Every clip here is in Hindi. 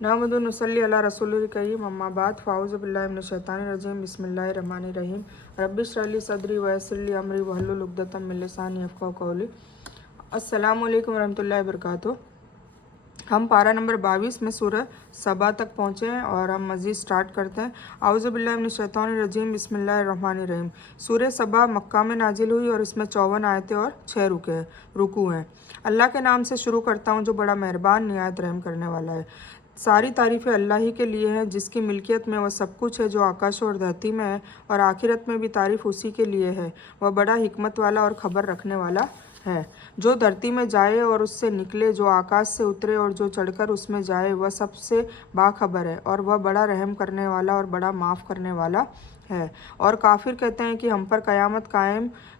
नहमदु नसल्ली अला रसूलिल करीम अम्मा बाद फ़ाऊज़ु बिल्लाहि मिनश शैतानिर रजीम बिस्मिल्लाहिर रहमानिर रहीम रब्बि इश्रह ली सदरी व यस्सिर ली अमरी वहलुल उक़दतम मिन लिसानी यफ़क़हू क़ौली। अस्सलामु अलैकुम वरहमतुल्लाहि वबरकातुहू। हम पारा नंबर 22 में सूरह सबा तक पहुँचे हैं और हम मज़ीद स्टार्ट करते हैं। आऊज़ु बिल्लाहि मिनश शैतानिर रजीम बिस्मिल्लाहिर रहमानिर रहीम। सूरह सबा मक्का में नाजिल हुई और इसमें 54 आयतें और 6 रुकू हैं। अल्लाह के नाम से शुरू करता हूँ जो बड़ा मेहरबान निहायत रहम करने वाला है। सारी तारीफ़ें अल्लाह ही के लिए हैं जिसकी मिल्कियत में वह सब कुछ है जो आकाश और धरती में है, और आखिरत में भी तारीफ़ उसी के लिए है। वह बड़ा हिकमत वाला और ख़बर रखने वाला है। जो धरती में जाए और उससे निकले, जो आकाश से उतरे और जो चढ़कर उसमें जाए, वह सबसे बाखबर है, और वह बड़ा रहम करने वाला और बड़ा माफ़ करने वाला है। और काफिर कहते हैं कि हम पर क़यामत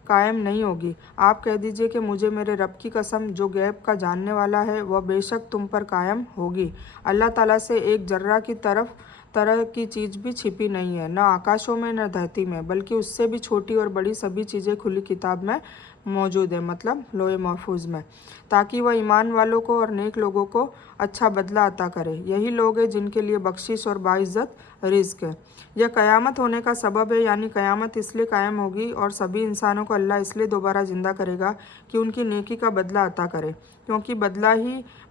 कायम नहीं होगी। आप कह दीजिए कि मुझे मेरे रब की कसम जो गैब का जानने वाला है, वह बेशक तुम पर कायम होगी। अल्लाह ताला से एक जर्रा की तरह की चीज़ भी छिपी नहीं है, न आकाशों में न धरती में, बल्कि उससे भी छोटी और बड़ी सभी चीज़ें खुली किताब में मौजूद है, मतलब लोहे महफूज में, ताकि वह ईमान वालों को और नेक लोगों को अच्छा बदला अता करे। यही लोग हैं जिनके लिए बख्शिश और बाइज़्ज़त रिज़्क़ है। यह क़यामत होने का सबब है, यानी क़यामत इसलिए कायम होगी और सभी इंसानों को अल्लाह इसलिए दोबारा ज़िंदा करेगा कि उनकी नेकी का बदला अता करे, क्योंकि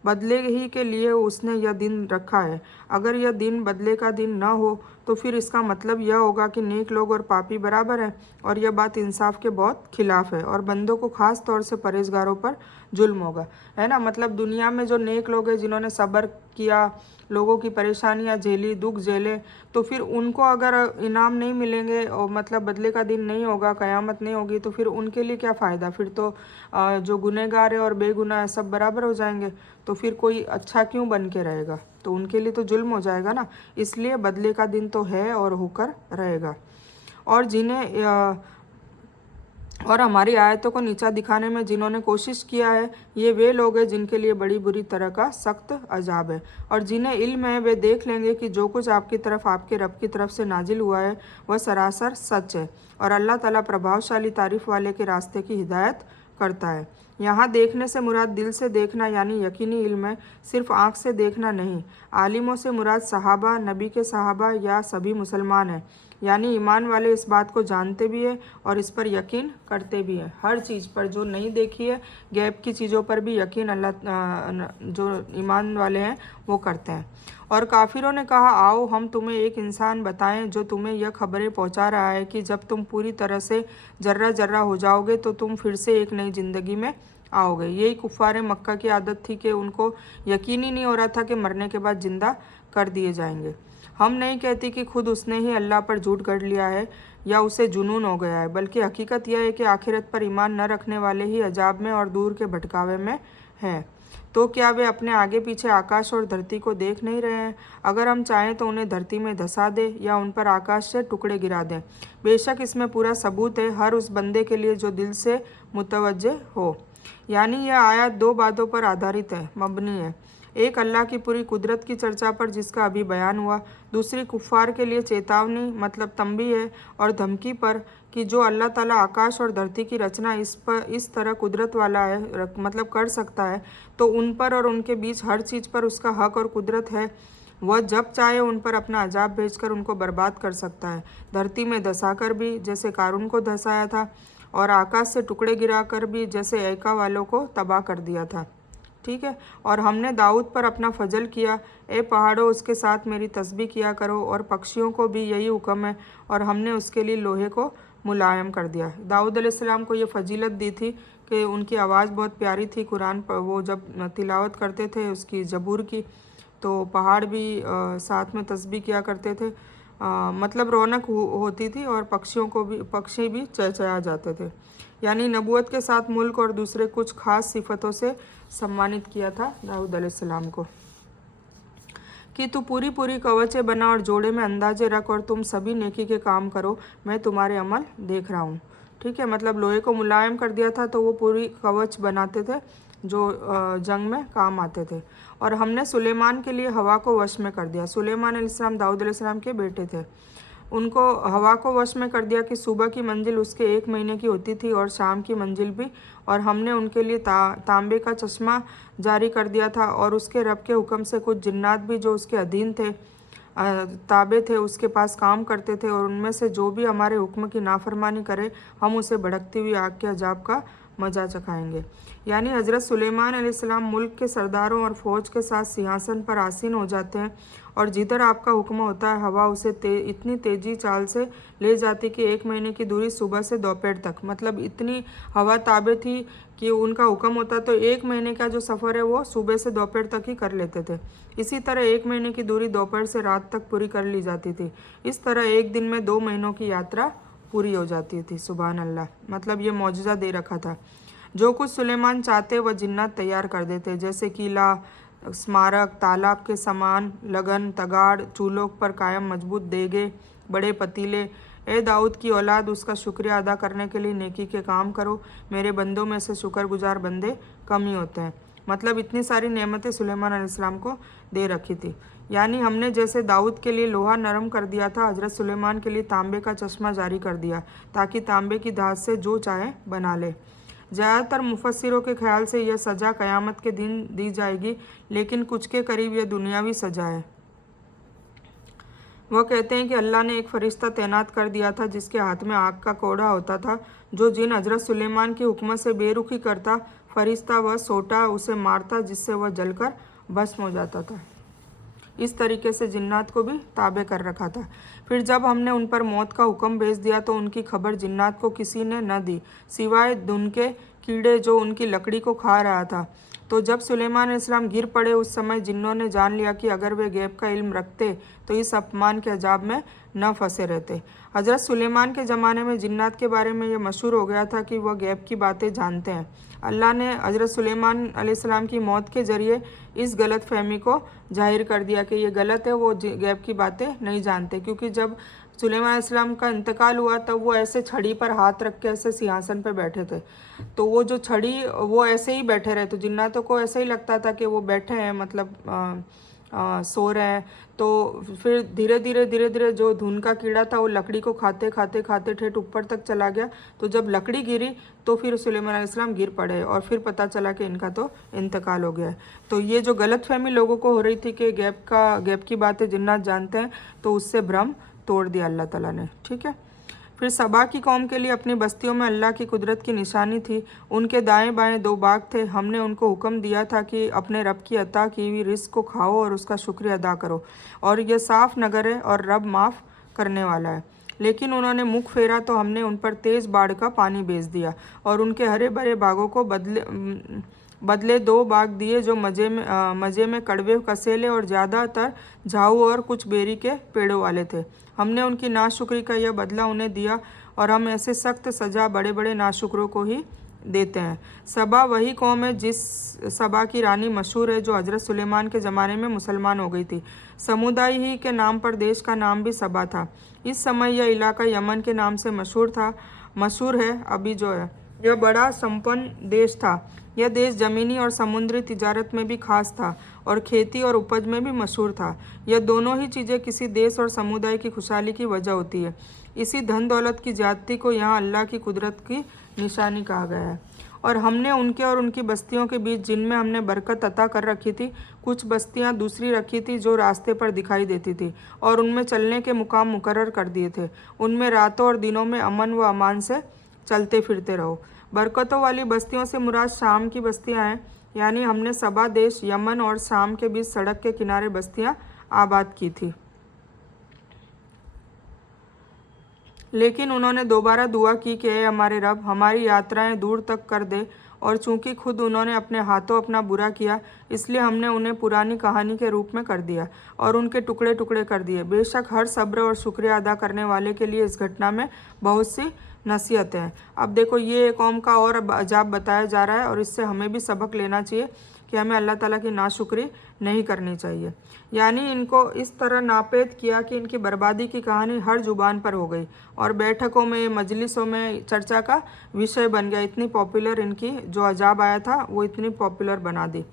बदले ही के लिए उसने यह दिन रखा है। अगर यह दिन बदले का दिन न हो तो फिर इसका मतलब यह होगा कि नेक लोग और पापी बराबर हैं, और यह बात इंसाफ के बहुत खिलाफ है, और बंदों को ख़ास तौर से परहेजगारों पर जुल्म होगा, है ना। मतलब दुनिया में जो नेक लोग हैं जिन्होंने सब्र किया, लोगों की परेशानियां झेली, दुख झेले, तो फिर उनको अगर इनाम नहीं मिलेंगे और मतलब बदले का दिन नहीं होगा, क़यामत नहीं होगी, तो फिर उनके लिए क्या फ़ायदा। फिर तो जो गुनहगार है और बेगुनाह है सब बराबर हो जाएंगे, तो फिर कोई अच्छा क्यों बन के रहेगा। तो उनके लिए तो जुल्म हो जाएगा ना। इसलिए बदले का दिन तो है और होकर रहेगा। और हमारी आयतों को नीचा दिखाने में जिन्होंने कोशिश किया है, ये वे लोग हैं जिनके लिए बड़ी बुरी तरह का सख्त अजाब है। और जिन्हें इल्म है वे देख लेंगे कि जो कुछ आपकी तरफ आपके रब की तरफ से नाजिल हुआ है वह सरासर सच है, और अल्लाह ताला प्रभावशाली तारीफ़ वाले के रास्ते की हिदायत करता है। यहाँ देखने से मुराद दिल से देखना यानी यकीनी इल्म है, सिर्फ आँख से देखना नहीं। आलिमों से मुराद सहाबा, नबी के सहाबा या सभी मुसलमान हैं, यानी ईमान वाले इस बात को जानते भी है और इस पर यकीन करते भी हैं। हर चीज़ पर जो नहीं देखी है, गैब की चीज़ों पर भी यकीन जो ईमान वाले हैं वो करते हैं। और काफिरों ने कहा, आओ हम तुम्हें एक इंसान बताएं जो तुम्हें यह खबरें पहुंचा रहा है कि जब तुम पूरी तरह से जर्रा जर्रा हो जाओगे तो तुम फिर से एक नई ज़िंदगी में आओगे। यही कुफ़ारे मक्का की आदत थी कि उनको यकीन ही नहीं हो रहा था कि मरने के बाद ज़िंदा कर दिए जाएंगे। हम नहीं कहती कि खुद उसने ही अल्लाह पर झूठ गढ़ लिया है या उसे जुनून हो गया है, बल्कि हकीकत यह है कि आखिरत पर ईमान न रखने वाले ही अजाब में और दूर के भटकावे में हैं। तो क्या वे अपने आगे पीछे आकाश और धरती को देख नहीं रहे हैं? अगर हम चाहें तो उन्हें धरती में धंसा दें या उन पर आकाश से टुकड़े गिरा दें। बेशक इसमें पूरा सबूत है हर उस बंदे के लिए जो दिल से मुतवज्जे हो। यानी यह आयत दो बातों पर आधारित है, मबनी है। एक अल्लाह की पूरी कुदरत की चर्चा पर जिसका अभी बयान हुआ, दूसरी कुफ़ार के लिए चेतावनी मतलब तंबी है और धमकी पर कि जो अल्लाह ताला आकाश और धरती की रचना इस तरह कुदरत वाला है मतलब कर सकता है, तो उन पर और उनके बीच हर चीज़ पर उसका हक और कुदरत है। वह जब चाहे उन पर अपना अजाब भेजकर उनको बर्बाद कर सकता है, धरती में धंसा कर भी जैसे कारून को धंसाया था, और आकाश से टुकड़े गिराकर भी जैसे ऐका वालों को तबाह कर दिया था। ठीक है। और हमने दाऊद पर अपना फजल किया, ए पहाड़ों उसके साथ मेरी तस्बीह किया करो, और पक्षियों को भी यही हुक्म है, और हमने उसके लिए लोहे को मुलायम कर दिया। दाऊद अलैहिस्सलाम को ये फजीलत दी थी कि उनकी आवाज़ बहुत प्यारी थी। कुरान पर वो जब तिलावत करते थे उसकी ज़बूर की, तो पहाड़ भी साथ में तस्बीह किया करते थे, मतलब रौनक होती थी, और पक्षी भी चहचहा जाते थे। यानी नबूवत के साथ मुल्क और दूसरे कुछ खास सिफतों से सम्मानित किया था दाऊद अलैहिस्सलाम को कि तू पूरी पूरी कवचें बना और जोड़े में अंदाजे रख और तुम सभी नेकी के काम करो, मैं तुम्हारे अमल देख रहा हूँ। ठीक है। मतलब लोहे को मुलायम कर दिया था तो वो पूरी कवच बनाते थे जो जंग में काम आते थे। और हमने सुलेमान के लिए हवा को वश में कर दिया। सुलेमान अलैहिस्सलाम दाऊद अलैहिस्सलाम के बेटे थे। उनको हवा को वश में कर दिया कि सुबह की मंजिल उसके 1 महीने की होती थी और शाम की मंजिल भी। और हमने उनके लिए तांबे का चश्मा जारी कर दिया था और उसके रब के हुक्म से कुछ जिन्नात भी जो उसके अधीन थे, ताबे थे, उसके पास काम करते थे, और उनमें से जो भी हमारे हुक्म की नाफरमानी करे हम उसे भड़कती हुई आग के अजाब का मजा चखाएंगे। यानी हज़रत सुलेमान अलैहिस्सलाम मुल्क के सरदारों और फ़ौज के साथ सिंहासन पर आसीन हो जाते हैं और जिधर आपका हुक्म होता है हवा उसे इतनी तेज़ी चाल से ले जाती कि 1 महीने की दूरी सुबह से दोपहर तक, मतलब इतनी हवा ताबे थी कि उनका हुक्म होता तो 1 महीने का जो सफ़र है वो सुबह से दोपहर तक ही कर लेते थे। इसी तरह 1 महीने की दूरी दोपहर से रात तक पूरी कर ली जाती थी। इस तरह एक दिन में 2 महीनों की यात्रा पूरी हो जाती थी। सुभान अल्लाह, मतलब ये मौजज़ा दे रखा था। जो कुछ सुलेमान चाहते वह जिन्नात तैयार कर देते, जैसे किला, स्मारक, तालाब के समान लगन, तगाड़, चूल्हों पर कायम मजबूत देगे, बड़े पतीले। ए दाऊद की औलाद, उसका शुक्रिया अदा करने के लिए नेकी के काम करो। मेरे बंदों में से शुक्रगुजार बंदे कम ही होते हैं। मतलब इतनी सारी नेमतें सुलेमान अलैहिस्सलाम को दे रखी थी। यानी हमने जैसे दाऊद के लिए लोहा नरम कर दिया था, हज़रत सुलेमान के लिए तांबे का चश्मा जारी कर दिया ताकि तांबे की धात से जो चाहे बना ले। ज़्यादातर मुफस्सिरों के ख्याल से यह सज़ा क़यामत के दिन दी जाएगी, लेकिन कुछ के करीब यह दुनियावी सज़ा है। वह कहते हैं कि अल्लाह ने एक फ़रिश्ता तैनात कर दिया था जिसके हाथ में आग का कोड़ा होता था, जो जिन हज़रत सुलेमान के हुक्म से बेरुखी करता, फ़रिश्ता वह सोटा उसे मारता, जिससे वह जलकर भस्म हो जाता था। इस तरीके से जिन्नात को भी ताबे कर रखा था। फिर जब हमने उन पर मौत का हुक्म भेज दिया तो उनकी खबर जिन्नात को किसी ने न दी, सिवाय धुन के कीड़े जो उनकी लकड़ी को खा रहा था। तो जब सुलेमान अलैहिस्सलाम गिर पड़े, उस समय जिन्नों ने जान लिया कि अगर वे गैब का इल्म रखते तो इस अपमान के अजाब में न फंसे रहते। हज़रत सुलेमान के ज़माने में जिन्नात के बारे में यह मशहूर हो गया था कि वह गैब की बातें जानते हैं। अल्लाह ने हज़रत सुलेमान अलैहिस्सलाम की मौत के ज़रिए इस गलत फहमी को जाहिर कर दिया कि ये गलत है, वो गैब की बातें नहीं जानते। क्योंकि जब सुलेमान अलैहिस्सलाम का इंतकाल हुआ तब वो ऐसे छड़ी पर हाथ रख के ऐसे सिंहासन पर बैठे थे, तो वो जो छड़ी वो ऐसे ही बैठे रहे, तो जिन्नातों को ऐसे ही लगता था कि वो बैठे हैं, मतलब सो रहे हैं। तो फिर धीरे धीरे जो धुन का कीड़ा था वो लकड़ी को खाते खाते ठेठ ऊपर तक चला गया। तो जब लकड़ी गिरी तो फिर सुलेमान अलैहिस्सलाम गिर पड़े और फिर पता चला कि इनका तो इंतकाल हो गया है। तो ये जो गलतफहमी लोगों को हो रही थी कि गैब की बातें जिन्नात जानते हैं, तो उससे भ्रम तोड़ दिया अल्लाह ताला ने। ठीक है। फिर सबा की कौम के लिए अपनी बस्तियों में अल्लाह की कुदरत की निशानी थी। उनके दाएं बाएं 2 बाग थे। हमने उनको हुक्म दिया था कि अपने रब की अता की हुई रिस्क को खाओ और उसका शुक्रिया अदा करो, और यह साफ़ नगर है और रब माफ़ करने वाला है। लेकिन उन्होंने मुख फेरा तो हमने उन पर तेज़ बाढ़ का पानी भेज दिया और उनके हरे भरे बागों को बदले 2 बाग दिए जो मज़े में कड़वे, कसेले और ज़्यादातर झाऊ और कुछ बेरी के पेड़ों वाले थे। हमने उनकी नाशुक्री का यह बदला उन्हें दिया, और हम ऐसे सख्त सज़ा बड़े बड़े नाशुक्रों को ही देते हैं। सबा वही कौम है जिस सबा की रानी मशहूर है, जो हज़रत सुलेमान के ज़माने में मुसलमान हो गई थी। समुदाय ही के नाम पर देश का नाम भी सबा था। इस समय यह इलाका यमन के नाम से मशहूर है अभी जो है। यह बड़ा संपन्न देश था। यह देश ज़मीनी और समुद्री तिजारत में भी खास था और खेती और उपज में भी मशहूर था। यह दोनों ही चीज़ें किसी देश और समुदाय की खुशहाली की वजह होती है। इसी धन दौलत की ज़्यादती को यहाँ अल्लाह की कुदरत की निशानी कहा गया है। और हमने उनके और उनकी बस्तियों के बीच, जिनमें हमने बरकत अता कर रखी थी, कुछ बस्तियाँ दूसरी रखी थी जो रास्ते पर दिखाई देती थी, और उनमें चलने के मुकाम मुकर्रर कर दिए थे। उनमें रातों और दिनों में अमन व अमान से चलते फिरते रहो। बरकतों वाली बस्तियों से मुराद शाम की बस्तियां हैं। यानी हमने सबा देश, यमन और शाम के बीच सड़क के किनारे बस्तियां आबाद की थी। लेकिन उन्होंने दोबारा दुआ की कि ऐ हमारे रब, हमारी यात्राएं दूर तक कर दे, और चूंकि खुद उन्होंने अपने हाथों अपना बुरा किया, इसलिए हमने उन्हें पुरानी कहानी के रूप में कर दिया और उनके टुकड़े टुकड़े कर दिए। बेशक हर सब्र और शुक्रिया अदा करने वाले के लिए इस घटना में बहुत सी नसीहत है। अब देखो, ये कौम का और अजाब बताया जा रहा है और इससे हमें भी सबक लेना चाहिए कि हमें अल्लाह ताला की नाशुक्री नहीं करनी चाहिए। यानी इनको इस तरह नापेद किया कि इनकी बर्बादी की कहानी हर जुबान पर हो गई और बैठकों में, मजलिसों में चर्चा का विषय बन गया। इतनी पॉपुलर इनकी जो अजाब आया था वो इतनी पॉपुलर बना दी।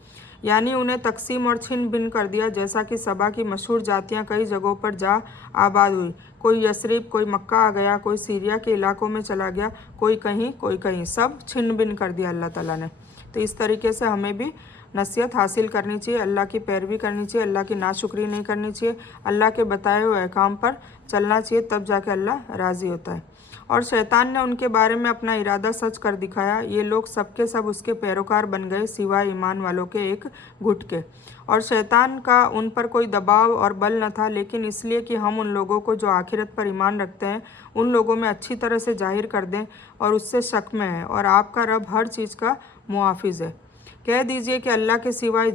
यानी उन्हें तकसीम और छिन्न भिन्न कर दिया, जैसा कि सबा की मशहूर जातियां कई जगहों पर जा आबाद हुई। कोई यसरिब, कोई मक्का आ गया, कोई सीरिया के इलाकों में चला गया, कोई कहीं, सब छिन्न भिन्न कर दिया अल्लाह ताला ने। तो इस तरीके से हमें भी नसीहत हासिल करनी चाहिए, अल्लाह की पैरवी करनी चाहिए, अल्लाह की नाशुक्री नहीं करनी चाहिए, अल्लाह के बताए हुए अहकाम पर चलना चाहिए, तब जाके अल्लाह राज़ी होता है। और शैतान ने उनके बारे में अपना इरादा सच कर दिखाया। ये लोग सबके सब उसके पैरोकार बन गए, सिवाय ईमान वालों के एक गुट के। और शैतान का उन पर कोई दबाव और बल न था, लेकिन इसलिए कि हम उन लोगों को जो आखिरत पर ईमान रखते हैं उन लोगों में अच्छी तरह से जाहिर कर दें और उससे शक में है। और आपका रब हर चीज़ का मुआफिज है। कह दीजिए कि अल्लाह के सिवाय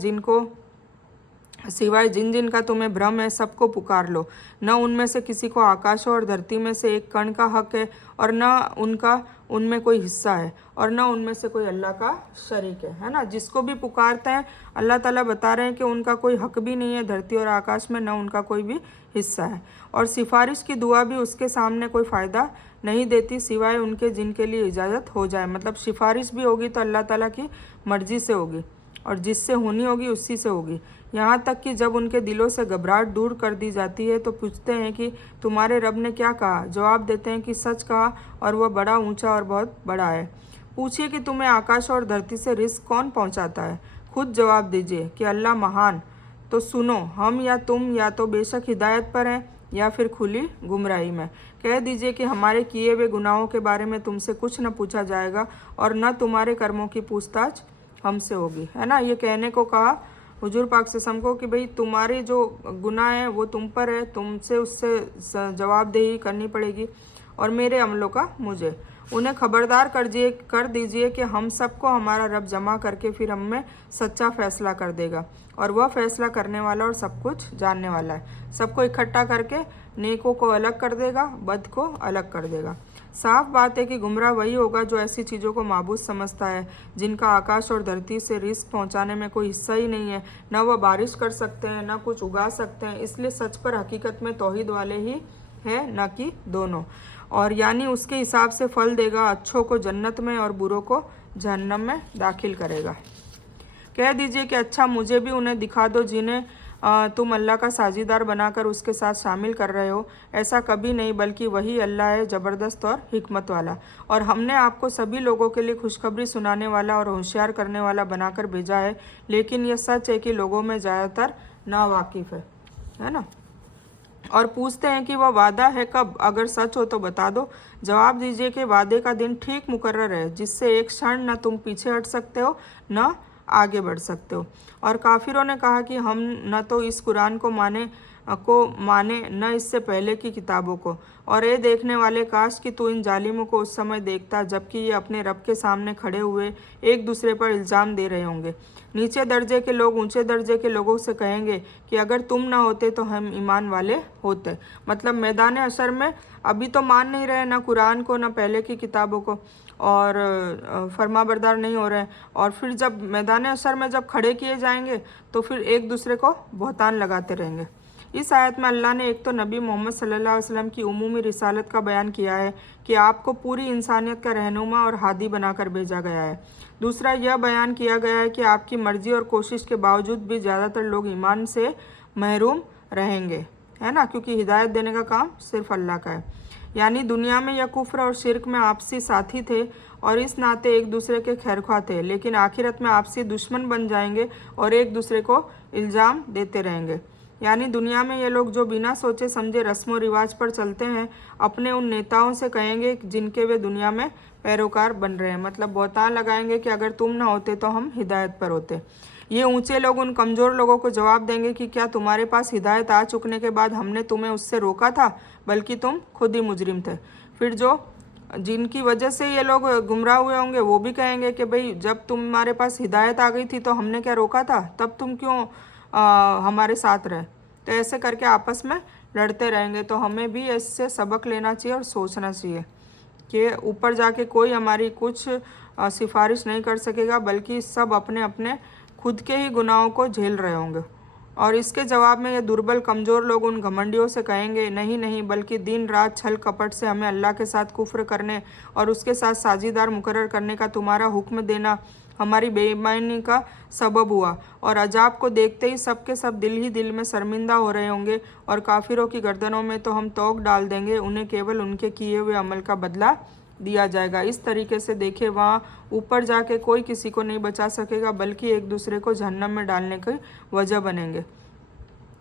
जिन जिन का तुम्हें भ्रम है सबको पुकार लो। न उनमें से किसी को आकाशों और धरती में से एक कण का हक है, और न उनका उनमें कोई हिस्सा है, और न उनमें से कोई अल्लाह का शरीक है ना। जिसको भी पुकारते हैं अल्लाह ताला बता रहे हैं कि उनका कोई हक भी नहीं है धरती और आकाश में, न उनका कोई भी हिस्सा है। और सिफारिश की दुआ भी उसके सामने कोई फ़ायदा नहीं देती, सिवाय उनके जिनके लिए इजाज़त हो जाए। मतलब सिफारिश भी होगी तो अल्लाह ताला की मर्ज़ी से होगी, और जिससे होनी होगी उसी से होगी। यहाँ तक कि जब उनके दिलों से घबराहट दूर कर दी जाती है तो पूछते हैं कि तुम्हारे रब ने क्या कहा। जवाब देते हैं कि सच कहा, और वह बड़ा ऊंचा और बहुत बड़ा है। पूछिए कि तुम्हें आकाश और धरती से रिस्क कौन पहुँचाता है। खुद जवाब दीजिए कि अल्लाह महान। तो सुनो, हम या तुम या तो बेशक हिदायत पर हैं या फिर खुली गुमराही में। कह दीजिए कि हमारे किए हुए गुनाहों के बारे में तुमसे कुछ न पूछा जाएगा, और न तुम्हारे कर्मों की पूछताछ हमसे होगी, है ना। ये कहने को कहा हुजूर पाक सल्लल्लाहु अलैहि वसल्लम को कि भाई तुम्हारे जो गुनाह है वो तुम पर है, तुमसे उससे जवाबदेही करनी पड़ेगी, और मेरे अमलों का मुझे। उन्हें खबरदार कर दीजिए कि हम सबको हमारा रब जमा करके फिर हम में सच्चा फैसला कर देगा, और वह फैसला करने वाला और सब कुछ जानने वाला है। सबको इकट्ठा करके नेकों को अलग कर देगा, बद को अलग कर देगा। साफ बात है कि गुमराह वही होगा जो ऐसी चीज़ों को माबूद समझता है जिनका आकाश और धरती से रिस्क पहुंचाने में कोई हिस्सा ही नहीं है। न वह बारिश कर सकते हैं, न कुछ उगा सकते हैं। इसलिए सच पर हकीकत में तौहीद वाले ही है, न कि दोनों। और यानी उसके हिसाब से फल देगा, अच्छों को जन्नत में और बुरों को जहन्नम में दाखिल करेगा। कह दीजिए कि अच्छा, मुझे भी उन्हें दिखा दो जिन्हें तुम अल्लाह का साझीदार बनाकर उसके साथ शामिल कर रहे हो। ऐसा कभी नहीं, बल्कि वही अल्लाह है ज़बरदस्त और हिकमत वाला। और हमने आपको सभी लोगों के लिए खुशखबरी सुनाने वाला और होशियार करने वाला बनाकर भेजा है। लेकिन यह सच है कि लोगों में ज़्यादातर नावाकिफ़ है ना। और पूछते हैं कि वह वादा है कब, अगर सच हो तो बता दो। जवाब दीजिए कि वादे का दिन ठीक मुकर्रर है, जिससे एक क्षण न तुम पीछे हट सकते हो न आगे बढ़ सकते हो। और काफिरों ने कहा कि हम न तो इस कुरान को माने न इससे पहले की किताबों को। और ये देखने वाले, काश कि तू इन जालिमों को उस समय देखता जबकि ये अपने रब के सामने खड़े हुए एक दूसरे पर इल्ज़ाम दे रहे होंगे। नीचे दर्जे के लोग ऊंचे दर्जे के लोगों से कहेंगे कि अगर तुम ना होते तो हम ईमान वाले होते। मतलब मैदान अशर में अभी तो मान नहीं रहे ना कुरान को ना पहले की किताबों को, और फरमाबरदार नहीं हो रहे हैं। और फिर जब मैदान अशर में जब खड़े किए जाएंगे तो फिर एक दूसरे को बहतान लगाते रहेंगे। इस आयत में अल्लाह ने एक तो नबी मोहम्मद सल्लल्लाहु अलैहि वसल्लम की उमूमी रिसालत का बयान किया है कि आपको पूरी इंसानियत का रहनुमा और हादी बनाकर भेजा गया है। दूसरा, यह बयान किया गया है कि आपकी मर्जी और कोशिश के बावजूद भी ज़्यादातर लोग ईमान से महरूम रहेंगे, है ना, क्योंकि हिदायत देने का काम सिर्फ अल्लाह का है। यानी दुनिया में यह कुफ्र और शिरक में आपसी साथी थे और इस नाते एक दूसरे के खैरख्वाह थे, लेकिन आखिरत में आपसी दुश्मन बन जाएंगे और एक दूसरे को इल्ज़ाम देते रहेंगे। यानी दुनिया में ये लोग जो बिना सोचे समझे रस्म व रिवाज पर चलते हैं, अपने उन नेताओं से कहेंगे जिनके वे दुनिया में पैरोकार बन रहे हैं। मतलब बहतान लगाएंगे कि अगर तुम ना होते तो हम हिदायत पर होते। ये ऊंचे लोग उन कमज़ोर लोगों को जवाब देंगे कि क्या तुम्हारे पास हिदायत आ चुकने के बाद हमने तुम्हें उससे रोका था, बल्कि तुम खुद ही मुजरिम थे। फिर जो जिनकी वजह से ये लोग गुमराह हुए होंगे वो भी कहेंगे कि भाई जब तुम्हारे पास हिदायत आ गई थी तो हमने क्या रोका था, तब तुम क्यों हमारे साथ रहे। तो ऐसे करके आपस में लड़ते रहेंगे। तो हमें भी इससे सबक लेना चाहिए और सोचना चाहिए कि ऊपर जाके कोई हमारी कुछ सिफारिश नहीं कर सकेगा, बल्कि सब अपने अपने खुद के ही गुनाहों को झेल रहे होंगे। और इसके जवाब में ये दुर्बल कमज़ोर लोग उन घमंडियों से कहेंगे, नहीं नहीं, बल्कि दिन रात छल कपट से हमें अल्लाह के साथ कुफ्र करने और उसके साथ साझीदार मुकर्रर करने का तुम्हारा हुक्म देना हमारी बेईमानी का सबब हुआ। और अजाब को देखते ही सब के सब दिल ही दिल में शर्मिंदा हो रहे होंगे और काफिरों की गर्दनों में तो हम तोक डाल देंगे, उन्हें केवल उनके किए हुए अमल का बदला दिया जाएगा। इस तरीके से देखे वहाँ ऊपर जाके कोई किसी को नहीं बचा सकेगा, बल्कि एक दूसरे को जहन्नम में डालने की वजह बनेंगे।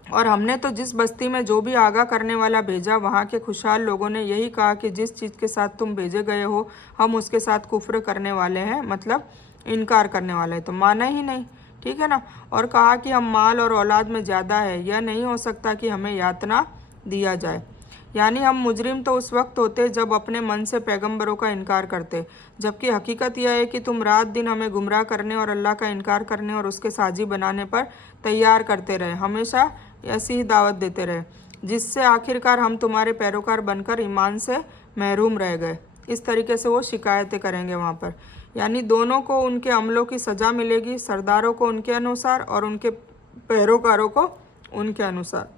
और हमने तो जिस बस्ती में जो भी आगाह करने वाला भेजा, वहाँ के खुशहाल लोगों ने यही कहा कि जिस चीज़ के साथ तुम भेजे गए हो हम उसके साथ कुफ्र करने वाले हैं, मतलब इनकार करने वाले हैं, तो माना ही नहीं, ठीक है ना। और कहा कि हम माल और औलाद में ज़्यादा है, यह नहीं हो सकता कि हमें यातना दिया जाए। यानी हम मुजरिम तो उस वक्त होते जब अपने मन से पैगंबरों का इनकार करते, जबकि हकीकत यह है कि तुम रात दिन हमें गुमराह करने और अल्लाह का इनकार करने और उसके साजी बनाने पर तैयार करते रहे, हमेशा ऐसी ही दावत देते रहे, जिससे आखिरकार हम तुम्हारे पैरोकार बनकर ईमान से महरूम रह गए। इस तरीके से वो शिकायतें करेंगे वहाँ पर। यानी दोनों को उनके अमलों की सज़ा मिलेगी, सरदारों को उनके अनुसार और उनके पैरोकारों को उनके अनुसार।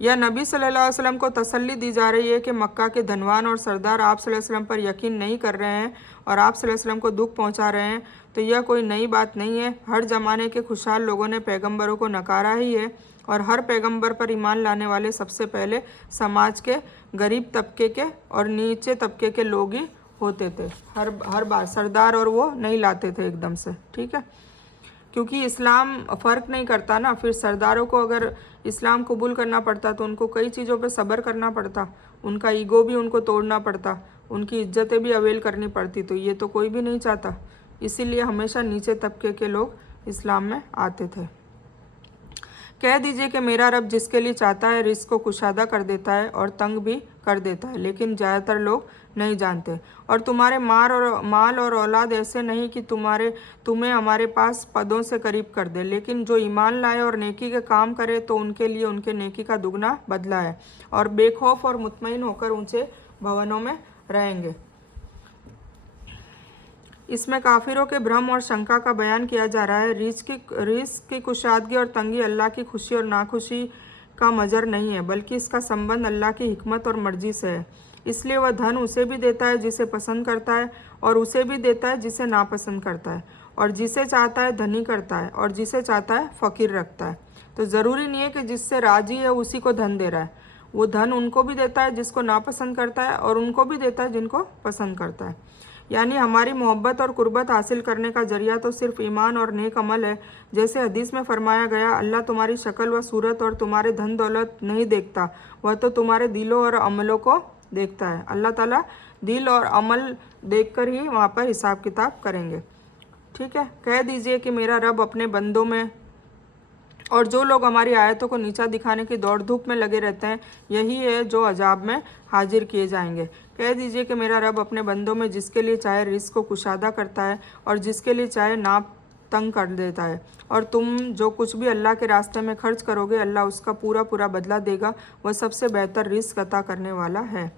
यह नबी सल्लल्लाहु अलैहि वसल्लम को तसल्ली दी जा रही है कि मक्का के धनवान और सरदार आप सल्लल्लाहु अलैहि वसल्लम पर यकीन नहीं कर रहे हैं और आप सल्लल्लाहु अलैहि वसल्लम को दुख पहुंचा रहे हैं, तो यह कोई नई बात नहीं है। हर ज़माने के खुशहाल लोगों ने पैगंबरों को नकारा ही है और हर पैगंबर पर ईमान लाने वाले सबसे पहले समाज के गरीब तबके के और नीचे तबके के लोग ही होते थे। हर बार सरदार और वो नहीं लाते थे एकदम से, ठीक है, क्योंकि इस्लाम फ़र्क नहीं करता ना। फिर सरदारों को अगर इस्लाम कबूल करना पड़ता तो उनको कई चीज़ों पे सब्र करना पड़ता, उनका ईगो भी उनको तोड़ना पड़ता, उनकी इज्जतें भी अवेल करनी पड़ती, तो ये तो कोई भी नहीं चाहता। इसीलिए हमेशा नीचे तबके के लोग इस्लाम में आते थे। कह दीजिए कि मेरा रब जिसके लिए चाहता है रिस्क को कुशादा कर देता है और तंग भी कर देता है, लेकिन ज़्यादातर लोग नहीं जानते। और तुम्हारे माल और औलाद ऐसे नहीं कि तुम्हें हमारे पास पदों से करीब कर दे, लेकिन जो ईमान लाए और नेकी के काम करे तो उनके लिए उनके नेकी का दुगना बदला है और बेखौफ और मुतमईन होकर ऊंचे भवनों में रहेंगे। इसमें काफिरों के भ्रम और शंका का बयान किया जा रहा है। रिस्क की कुशादगी और तंगी अल्लाह की खुशी और नाखुशी का मजर नहीं है, बल्कि इसका संबंध अल्लाह की हिकमत और मर्जी से है। इसलिए वह धन उसे भी देता है जिसे पसंद करता है और उसे भी देता है जिसे नापसंद करता है, और जिसे चाहता है धनी करता है और जिसे चाहता है फ़कीर रखता है। तो ज़रूरी नहीं है कि जिससे राजी है उसी को धन दे रहा है, वो धन उनको भी देता है जिसको नापसंद करता है और उनको भी देता है जिनको पसंद करता है। यानी हमारी मोहब्बत और कुर्बत हासिल करने का जरिया तो सिर्फ ईमान और नेक अमल है। जैसे हदीस में फरमाया गया, अल्लाह तुम्हारी शक्ल व सूरत और तुम्हारे धन दौलत नहीं देखता, वह तो तुम्हारे दिलों और अमलों को देखता है। अल्लाह ताला दिल और अमल देखकर ही वहाँ पर हिसाब किताब करेंगे, ठीक है। कह दीजिए कि मेरा रब अपने बंदों में और जो लोग हमारी आयतों को नीचा दिखाने की दौड़ धूप में लगे रहते हैं, यही है जो अजाब में हाजिर किए जाएंगे। कह दीजिए कि मेरा रब अपने बंदों में जिसके लिए चाहे रिस्क को कुशादा करता है और जिसके लिए चाहे नाप तंग कर देता है, और तुम जो कुछ भी अल्लाह के रास्ते में खर्च करोगे अल्लाह उसका पूरा पूरा बदला देगा। वह सबसे बेहतर रिस्क अता करने वाला है।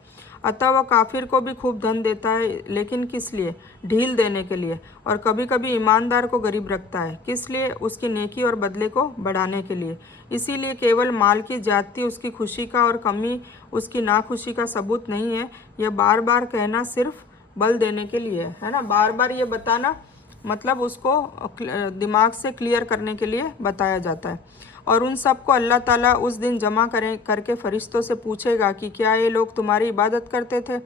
अतः वह काफिर को भी खूब धन देता है, लेकिन किस लिए? ढील देने के लिए। और कभी कभी ईमानदार को गरीब रखता है, किस लिए? उसकी नेकी और बदले को बढ़ाने के लिए। इसीलिए केवल माल की ज्यादती उसकी खुशी का और कमी उसकी नाखुशी का सबूत नहीं है। यह बार बार कहना सिर्फ बल देने के लिए है ना, बार बार ये बताना मतलब उसको दिमाग से क्लियर करने के लिए बताया जाता है। और उन सब को अल्लाह ताला उस दिन जमा करके फरिश्तों से पूछेगा कि क्या ये लोग तुम्हारी इबादत करते थे।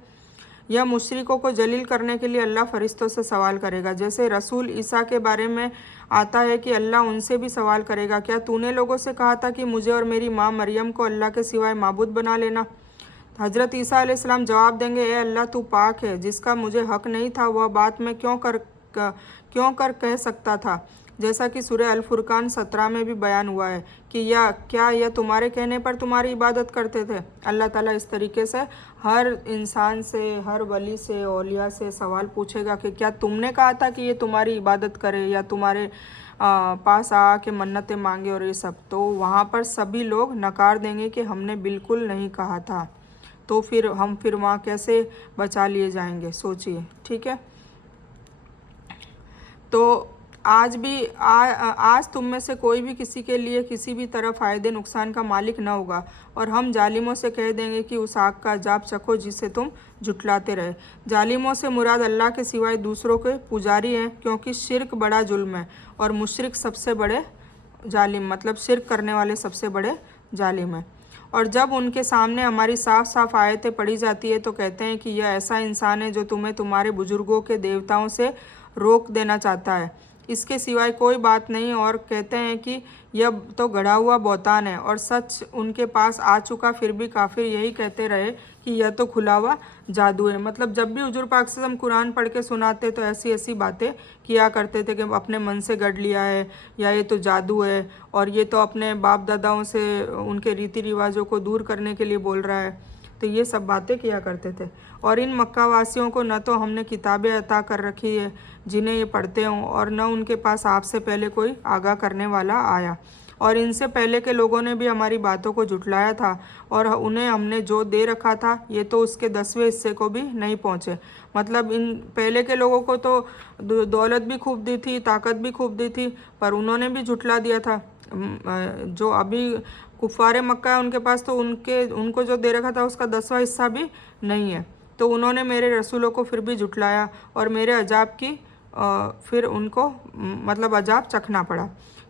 यह मुशरिकों को जलील करने के लिए अल्लाह फरिश्तों से सवाल करेगा। जैसे रसूल ईसा के बारे में आता है कि अल्लाह उनसे भी सवाल करेगा, क्या तूने लोगों से कहा था कि मुझे और मेरी माँ मरियम को अल्लाह के सिवाय माबूद बना लेना? हज़रत ईसा अलैहिस्सलाम जवाब देंगे, ए अल्लाह तू पाक है, जिसका मुझे हक नहीं था वह बात मैं क्यों कर कह सकता था। जैसा कि सूरह अल फुरकान 17 में भी बयान हुआ है कि क्या यह तुम्हारे कहने पर तुम्हारी इबादत करते थे। अल्लाह ताला इस तरीके से हर इंसान से, हर वली से, औलिया से सवाल पूछेगा कि क्या तुमने कहा था कि ये तुम्हारी इबादत करे या तुम्हारे पास के मन्नतें मांगे और ये सब। तो वहाँ पर सभी लोग नकार देंगे कि हमने बिल्कुल नहीं कहा था। तो फिर वहाँ कैसे बचा लिए जाएंगे, सोचिए, ठीक है। तो आज तुम में से कोई भी किसी के लिए किसी भी तरह फ़ायदे नुकसान का मालिक न होगा, और हम जालिमों से कह देंगे कि उस आग का अजाब चखो जिसे तुम झुटलाते रहे। जालिमों से मुराद अल्लाह के सिवाय दूसरों के पुजारी हैं, क्योंकि शिर्क बड़ा जुल्म है और मुशरिक सबसे बड़े जालिम, मतलब शिर्क करने वाले सबसे बड़े जालिम हैं। और जब उनके सामने हमारी साफ साफ आयतें पढ़ी जाती है तो कहते हैं कि यह ऐसा इंसान है जो तुम्हें तुम्हारे बुजुर्गों के देवताओं से रोक देना चाहता है, इसके सिवाय कोई बात नहीं, और कहते हैं कि यह तो गढ़ा हुआ बौतान है, और सच उनके पास आ चुका फिर भी काफिर यही कहते रहे कि यह तो खुला हुआ जादू है। मतलब जब भी हुजूर पाक से हम कुरान पढ़ के सुनाते तो ऐसी ऐसी बातें किया करते थे कि अपने मन से गढ़ लिया है, या ये तो जादू है, और ये तो अपने बाप दादाओं से उनके रीति रिवाजों को दूर करने के लिए बोल रहा है। तो ये सब बातें किया करते थे। और इन मक्का वासियों को न तो हमने किताबें अता कर रखी है जिन्हें ये पढ़ते हों, और न उनके पास आपसे पहले कोई आगाह करने वाला आया, और इनसे पहले के लोगों ने भी हमारी बातों को झुटलाया था, और उन्हें हमने जो दे रखा था ये तो उसके 10वें हिस्से को भी नहीं पहुँचे। मतलब इन पहले के लोगों को तो दौलत भी खूब दी थी, ताकत भी खूब दी थी, पर उन्होंने भी झुटला दिया था। जो अभी कुफ़ारे मक्का है उनके पास तो उनको जो दे रखा था उसका 10वां हिस्सा भी नहीं है, तो उन्होंने मेरे रसूलों को फिर भी झुटलाया, और मेरे अजाब की फिर उनको मतलब अजाब चखना पड़ा।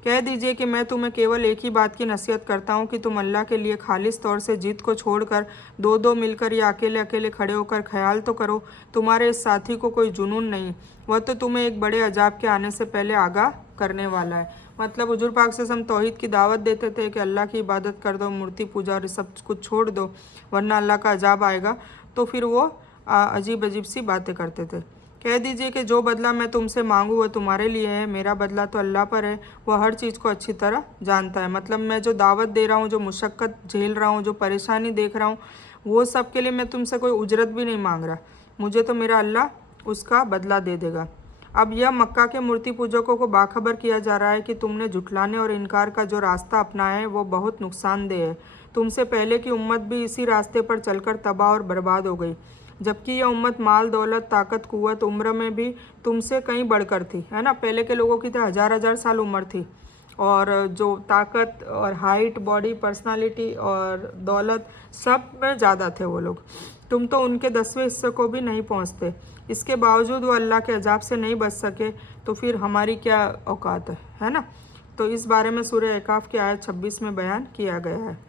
कह दीजिए कि मैं तुम्हें केवल एक ही बात की नसीहत करता हूँ कि तुम अल्लाह के लिए खालिस तौर से जीत को छोड़कर दो दो मिलकर या अकेले अकेले खड़े होकर ख्याल तो करो। तुम्हारे इस साथी को कोई जुनून नहीं, वह तो तुम्हें एक बड़े अजाब के आने से पहले आगाह करने वाला है। मतलब हुजूर पाक से हम तौहीद की दावत देते थे कि अल्लाह की इबादत कर दो, मूर्ति पूजा और सब कुछ छोड़ दो, वरना अल्लाह का अजाब आएगा। तो फिर वो अजीब अजीब सी बातें करते थे। कह दीजिए कि जो बदला मैं तुमसे मांगूँ वह तुम्हारे लिए है, मेरा बदला तो अल्लाह पर है, वह हर चीज़ को अच्छी तरह जानता है। मतलब मैं जो दावत दे रहा हूँ, जो मुशक्क़त झेल रहा हूँ, जो परेशानी देख रहा हूँ, वो सब के लिए मैं तुमसे कोई उजरत भी नहीं मांग रहा, मुझे तो मेरा अल्लाह उसका बदला दे देगा। अब यह मक्का के मूर्ति पूजकों को बाखबर किया जा रहा है कि तुमने झुटलाने और इनकार का जो रास्ता अपनाया है वो बहुत नुकसानदेह है। तुमसे पहले की उम्मत भी इसी रास्ते पर चलकर तबाह और बर्बाद हो गई, जबकि यह उम्मत माल दौलत ताकत कुव्वत उम्र में भी तुमसे कहीं बढ़कर थी, है ना। पहले के लोगों की तो हजार हजार साल उम्र थी, और जो ताकत और हाइट, बॉडी, पर्सनालिटी और दौलत सब में ज़्यादा थे वो लोग। तुम तो उनके 10वें हिस्से को भी नहीं पहुंचते। इसके बावजूद वो अल्लाह के अजाब से नहीं बच सके, तो फिर हमारी क्या औकात है ना। तो इस बारे में सूरह अहकाफ की आयत 26 में बयान किया गया है।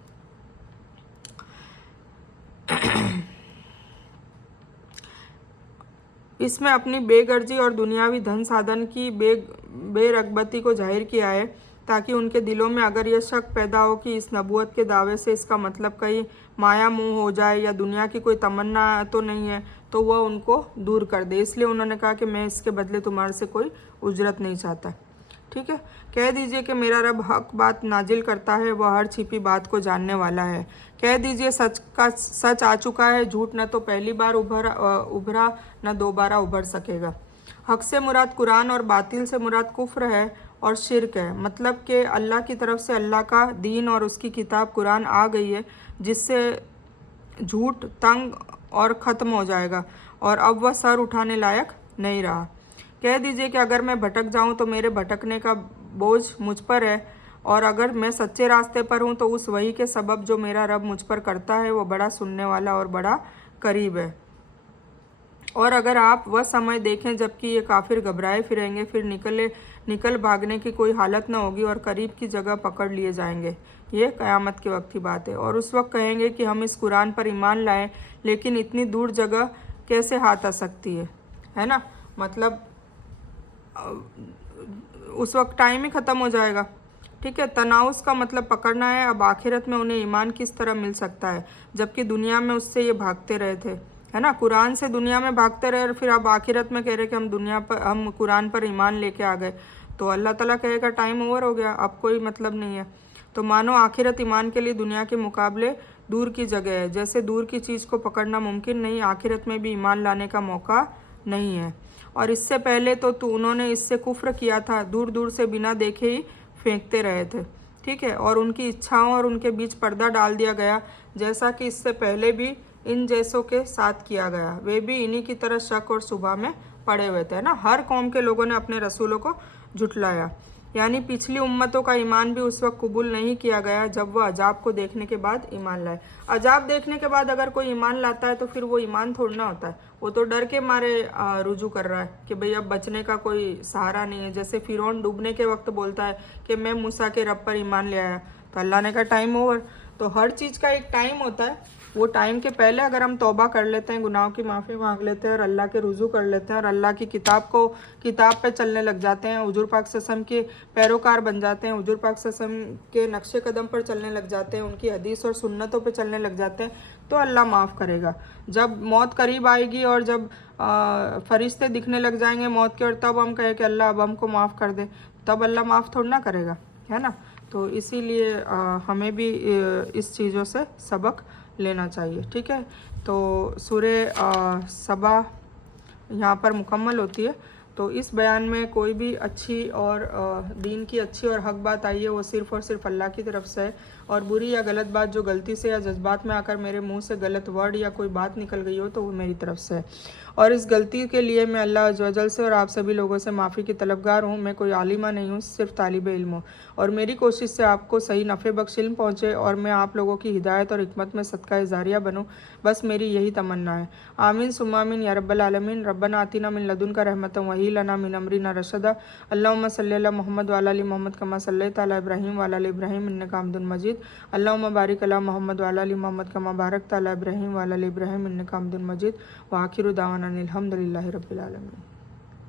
इसमें अपनी बेगर्जी और दुनियावी धन साधन की बेरगबती को जाहिर किया है, ताकि उनके दिलों में अगर यह शक पैदा हो कि इस नबूवत के दावे से इसका मतलब कहीं माया मुँह हो जाए या दुनिया की कोई तमन्ना तो नहीं है, तो वह उनको दूर कर दे। इसलिए उन्होंने कहा कि मैं इसके बदले तुम्हारे से कोई उजरत नहीं चाहता। ठीक है, कह दीजिए कि मेरा रब हक बात नाजिल करता है, वह हर छिपी बात को जानने वाला है। कह दीजिए सच आ चुका है, झूठ न तो पहली बार उभरा न दोबारा उभर सकेगा। हक से मुराद कुरान और बातिल से मुराद कुफ्र है और शिरक है। मतलब कि अल्लाह की तरफ से अल्लाह का दीन और उसकी किताब कुरान आ गई है, जिससे झूठ तंग और ख़त्म हो जाएगा, और अब वह सर उठाने लायक नहीं रहा। कह दीजिए कि अगर मैं भटक जाऊं तो मेरे भटकने का बोझ मुझ पर है, और अगर मैं सच्चे रास्ते पर हूं तो उस वही के सबब जो मेरा रब मुझ पर करता है वो बड़ा सुनने वाला और बड़ा करीब है। और अगर आप वह समय देखें जबकि ये काफिर घबराए फिरेंगे, फिर निकल भागने की कोई हालत न होगी और करीब की जगह पकड़ लिए जाएंगे। ये क़यामत के वक्त की बात है। और उस वक्त कहेंगे कि हम इस कुरान पर ईमान लाएं, लेकिन इतनी दूर जगह कैसे हाथ आ सकती है ना। मतलब उस वक्त टाइम ही ख़त्म हो जाएगा। ठीक है, तनाउस का मतलब पकड़ना है। अब आखिरत में उन्हें ईमान किस तरह मिल सकता है जबकि दुनिया में उससे ये भागते रहे थे, है ना। कुरान से दुनिया में भागते रहे और फिर अब आखिरत में कह रहे कि हम कुरान पर ईमान लेके आ गए, तो अल्लाह ताला कहेगा टाइम ओवर हो गया, अब कोई मतलब नहीं है। तो मानो आखिरत ईमान के लिए दुनिया के मुकाबले दूर की जगह है। जैसे दूर की चीज़ को पकड़ना मुमकिन नहीं, आखिरत में भी ईमान लाने का मौका नहीं है। और इससे पहले तो उन्होंने इससे कुफ्र किया था, दूर दूर से बिना देखे ही फेंकते रहे थे। ठीक है, और उनकी इच्छाओं और उनके बीच पर्दा डाल दिया गया, जैसा कि इससे पहले भी इन जैसों के साथ किया गया। वे भी इन्हीं की तरह शक और शुबा में पड़े हुए थे ना। हर कौम के लोगों ने अपने रसूलों को झुटलाया। यानी पिछली उम्मतों का ईमान भी उस वक्त कबूल नहीं किया गया जब वह अजाब को देखने के बाद ईमान लाए। अजाब देखने के बाद अगर कोई ईमान लाता है तो फिर वो ईमान थोड़ा ना होता है, वो तो डर के मारे रुजू कर रहा है कि भाई अब बचने का कोई सहारा नहीं है। जैसे फिरौन डूबने के वक्त बोलता है कि मैं मूसा के रब पर ईमान ले आया, तो अल्लाह ने कहा टाइम ओवर। तो हर चीज़ का एक टाइम होता है, वो टाइम के पहले अगर हम तौबा कर लेते हैं, गुनाहों की माफ़ी मांग लेते हैं और अल्लाह के रुजू कर लेते हैं और अल्लाह की किताब पे चलने लग जाते हैं, हुजूर पाक सल्लल्लाहु अलैहि वसल्लम के पैरोकार बन जाते हैं, हुजूर पाक सल्लल्लाहु अलैहि वसल्लम के नक्शे कदम पर चलने लग जाते हैं, उनकी हदीस और सुन्नतों पे चलने लग जाते हैं, तो अल्लाह माफ़ करेगा। जब मौत करीब आएगी और जब फरिश्ते दिखने लग जाएंगे मौत के और तब हम कहें कि अल्लाह अब हमको माफ़ कर दे, तब अल्लाह माफ़ थोड़ा ना करेगा, है ना। तो इसीलिए हमें भी इस चीज़ों से सबक लेना चाहिए, ठीक है। तो सूरे सबा यहाँ पर मुकम्मल होती है। तो इस बयान में कोई भी अच्छी और दीन की अच्छी और हक बात आई है वो सिर्फ़ और सिर्फ अल्लाह की तरफ से है, और बुरी या गलत बात जो गलती से या जज्बात में आकर मेरे मुंह से गलत वर्ड या कोई बात निकल गई हो तो वो मेरी तरफ से है, और इस गलती के लिए मैं अल्लाह अज़्ज़ व जल से और आप सभी लोगों से माफ़ी की तलबगार हूँ। मैं कोई आलिमा नहीं हूँ, सिर्फ तालिब इल्म हूँ, और मेरी कोशिश से आपको सही नफ़े बख्श इल्म पहुँचे और मैं आप लोगों की हिदायत और हिकमत में सदका जारिया बनूँ, बस मेरी यही तमन्ना है। आमीन सुम्मा आमीन या रब्बल आलमीन। रब्बना आतिना मिन लदुनका रहमतन वही लना मिन अमरिना रशदा। अल्लाहुम्मा सल्लि अला मोहम्मद व अला आलि मोहम्मद कमा सल्लैता अला इब्राहीम व अला आलि इब्राहीम इन्नका हमीदुम मजीद। अल्लाहुम्मा बारिक अला मोहम्मद व अला आलि मोहम्मद कमा बारकता अला इब्राहीम व अला आलि इब्राहीम इन्नका हमीदुम मजीद। व आखिरु दावाना अनिल हम्दुलिल्लाहि रब्बिल आलमीन।